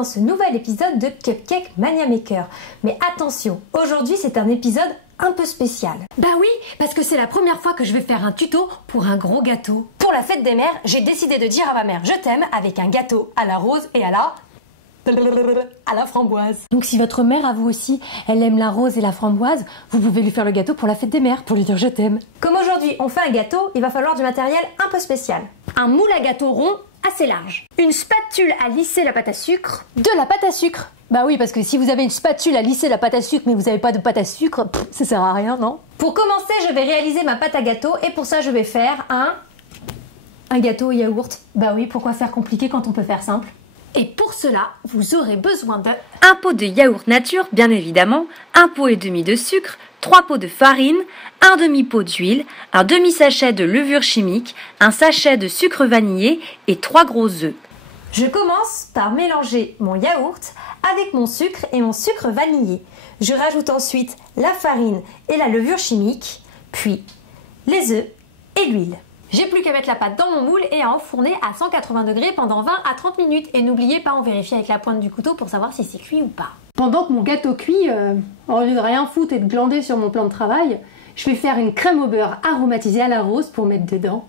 dans ce nouvel épisode de Cupcake Mania Maker. Mais attention, aujourd'hui c'est un épisode un peu spécial. Bah oui, parce que c'est la première fois que je vais faire un tuto pour un gros gâteau. Pour la fête des mères, j'ai décidé de dire à ma mère je t'aime avec un gâteau à la rose et à la framboise. Donc si votre mère à vous aussi, elle aime la rose et la framboise, vous pouvez lui faire le gâteau pour la fête des mères, pour lui dire je t'aime. Comme aujourd'hui on fait un gâteau, il va falloir du matériel un peu spécial. Un moule à gâteau rond assez large. Une spatule à lisser la pâte à sucre. De la pâte à sucre. Bah oui, parce que si vous avez une spatule à lisser la pâte à sucre mais vous n'avez pas de pâte à sucre, ça sert à rien, non? Pour commencer, je vais réaliser ma pâte à gâteau et pour ça je vais faire un gâteau au yaourt. Bah oui, pourquoi faire compliqué quand on peut faire simple? Et pour cela, vous aurez besoin de un pot de yaourt nature, bien évidemment, un pot et demi de sucre, 3 pots de farine, un demi-pot d'huile, un demi-sachet de levure chimique, un sachet de sucre vanillé et 3 gros œufs. Je commence par mélanger mon yaourt avec mon sucre et mon sucre vanillé. Je rajoute ensuite la farine et la levure chimique, puis les œufs et l'huile. J'ai plus qu'à mettre la pâte dans mon moule et à enfourner à 180 degrés pendant 20 à 30 minutes. Et n'oubliez pas, on vérifie avec la pointe du couteau pour savoir si c'est cuit ou pas. Pendant que mon gâteau cuit, au lieu de rien foutre et de glander sur mon plan de travail, je vais faire une crème au beurre aromatisée à la rose pour mettre dedans.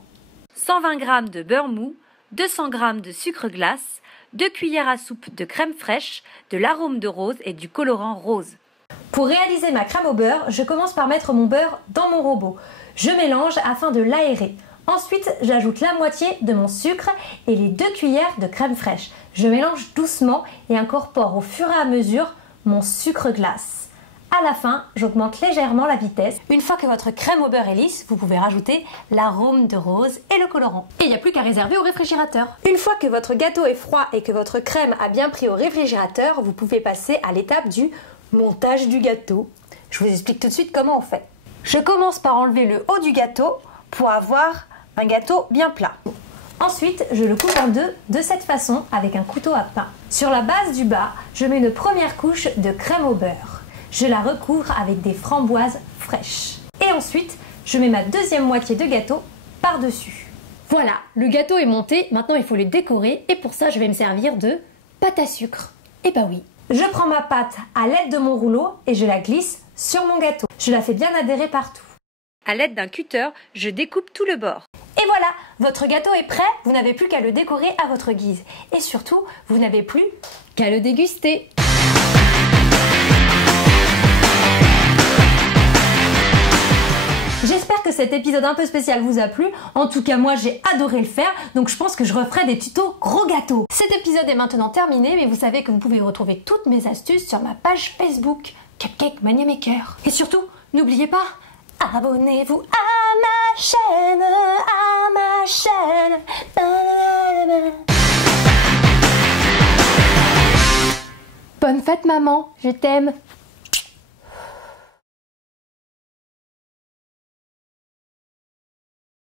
120 g de beurre mou, 200 g de sucre glace, 2 cuillères à soupe de crème fraîche, de l'arôme de rose et du colorant rose. Pour réaliser ma crème au beurre, je commence par mettre mon beurre dans mon robot. Je mélange afin de l'aérer. Ensuite, j'ajoute la moitié de mon sucre et les 2 cuillères de crème fraîche. Je mélange doucement et incorpore au fur et à mesure mon sucre glace. À la fin, j'augmente légèrement la vitesse. Une fois que votre crème au beurre est lisse, vous pouvez rajouter l'arôme de rose et le colorant. Et il n'y a plus qu'à réserver au réfrigérateur. Une fois que votre gâteau est froid et que votre crème a bien pris au réfrigérateur, vous pouvez passer à l'étape du montage du gâteau. Je vous explique tout de suite comment on fait. Je commence par enlever le haut du gâteau pour avoir un gâteau bien plat. Ensuite, je le coupe en deux de cette façon avec un couteau à pain. Sur la base du bas, je mets une première couche de crème au beurre. Je la recouvre avec des framboises fraîches. Et ensuite, je mets ma deuxième moitié de gâteau par-dessus. Voilà, le gâteau est monté, maintenant il faut le décorer et pour ça je vais me servir de pâte à sucre. Et bah oui. Je prends ma pâte à l'aide de mon rouleau et je la glisse sur mon gâteau. Je la fais bien adhérer partout. À l'aide d'un cutter, je découpe tout le bord. Et voilà, votre gâteau est prêt, vous n'avez plus qu'à le décorer à votre guise. Et surtout, vous n'avez plus qu'à le déguster. J'espère que cet épisode un peu spécial vous a plu. En tout cas, moi j'ai adoré le faire, donc je pense que je referai des tutos gros gâteaux. Cet épisode est maintenant terminé, mais vous savez que vous pouvez retrouver toutes mes astuces sur ma page Facebook, Cupcake Mania Maker. Et surtout, n'oubliez pas, abonnez-vous à ma chaîne, Bonne fête maman, je t'aime.